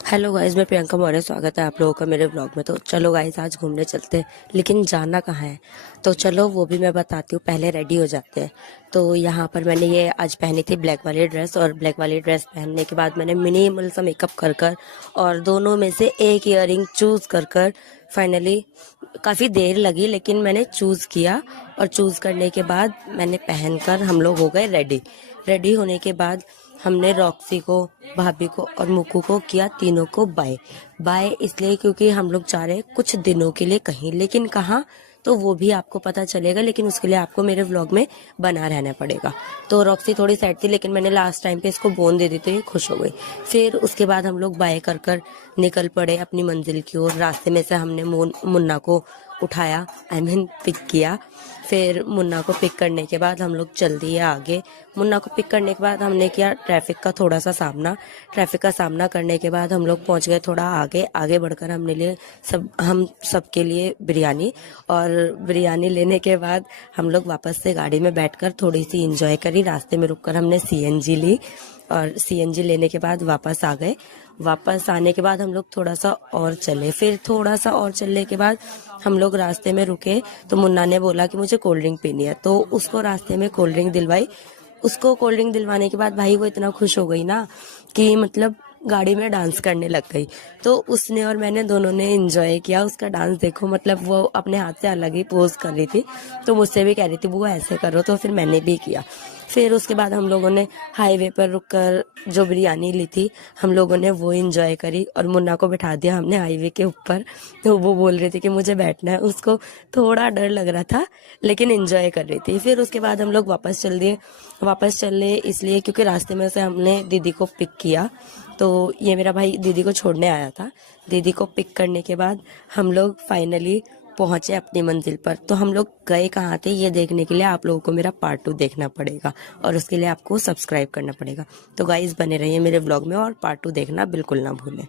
Hello guys, मैं प्रियंका मौर्य। स्वागत है आप लोगों का मेरे ब्लॉग में। तो चलो गाइस, आज घूमने चलते हैं, लेकिन जाना कहाँ है? तो चलो वो भी मैं बताती हूँ। पहले रेडी हो जाते हैं। तो यहाँ पर मैंने ये आज पहनी थी ब्लैक वाली ड्रेस, और ब्लैक वाली ड्रेस पहनने के बाद मैंने मिनिमल सा मेकअप कर कर और दोनों में से एक ईयरिंग चूज कर कर फाइनली काफ़ी देर लगी, लेकिन मैंने चूज़ किया। और चूज़ करने के बाद मैंने पहनकर हम लोग हो गए रेडी। रेडी होने के बाद हमने रॉक्सी को, भाभी को और मुक्कू को किया, तीनों को बाय। बाय इसलिए क्योंकि हम लोग जा रहे हैं कुछ दिनों के लिए कहीं, लेकिन कहाँ तो वो भी आपको पता चलेगा, लेकिन उसके लिए आपको मेरे व्लॉग में बना रहना पड़ेगा। तो रॉक्सी थोड़ी सैड थी, लेकिन मैंने लास्ट टाइम पे इसको बोन दे दी तो ये खुश हो गई। फिर उसके बाद हम लोग बाय कर कर निकल पड़े अपनी मंजिल की ओर। रास्ते में से हमने मुन्ना को उठाया, आई मीन पिक किया। फिर मुन्ना को पिक करने के बाद हम लोग चल दिए आगे। मुन्ना को पिक करने के बाद हमने किया ट्रैफिक का थोड़ा सा सामना। ट्रैफिक का सामना करने के बाद हम लोग पहुंच गए थोड़ा आगे। आगे बढ़कर हमने लिए हम सबके लिए बिरयानी। और बिरयानी लेने के बाद हम लोग वापस से गाड़ी में बैठकर थोड़ी सी इंजॉय करी। रास्ते में रुककर हमने सीएनजी ली, और सीएनजी लेने के बाद वापस आ गए। वापस आने के बाद हम लोग थोड़ा सा और चले। फिर थोड़ा सा और चलने के बाद हम लोग रास्ते में रुके, तो मुन्ना ने बोला कि मुझे कोल्ड ड्रिंक पीनी है, तो उसको रास्ते में कोल्ड ड्रिंक दिलवाई। उसको कोल्ड ड्रिंक दिलवाने के बाद भाई वो इतना खुश हो गई ना कि मतलब गाड़ी में डांस करने लग गई। तो उसने और मैंने दोनों ने एंजॉय किया उसका डांस। देखो मतलब वो अपने हाथ से अलग ही पोज कर रही थी, तो मुझसे भी कह रही थी वो ऐसे करो, तो फिर मैंने भी किया। फिर उसके बाद हम लोगों ने हाईवे पर रुककर जो बिरयानी ली थी हम लोगों ने वो एंजॉय करी, और मुन्ना को बिठा दिया हमने हाईवे के ऊपर। तो वो बोल रही थी कि मुझे बैठना है। उसको थोड़ा डर लग रहा था, लेकिन एंजॉय कर रही थी। फिर उसके बाद हम लोग वापस चल दिए। वापस चले इसलिए क्योंकि रास्ते में से हमने दीदी को पिक किया। तो ये मेरा भाई दीदी को छोड़ने आया था। दीदी को पिक करने के बाद हम लोग फाइनली पहुंचे अपनी मंजिल पर। तो हम लोग गए कहाँ थे ये देखने के लिए आप लोगों को मेरा पार्ट 2 देखना पड़ेगा, और उसके लिए आपको सब्सक्राइब करना पड़ेगा। तो गाइस बने रहिए मेरे व्लॉग में, और पार्ट 2 देखना बिल्कुल ना भूलें।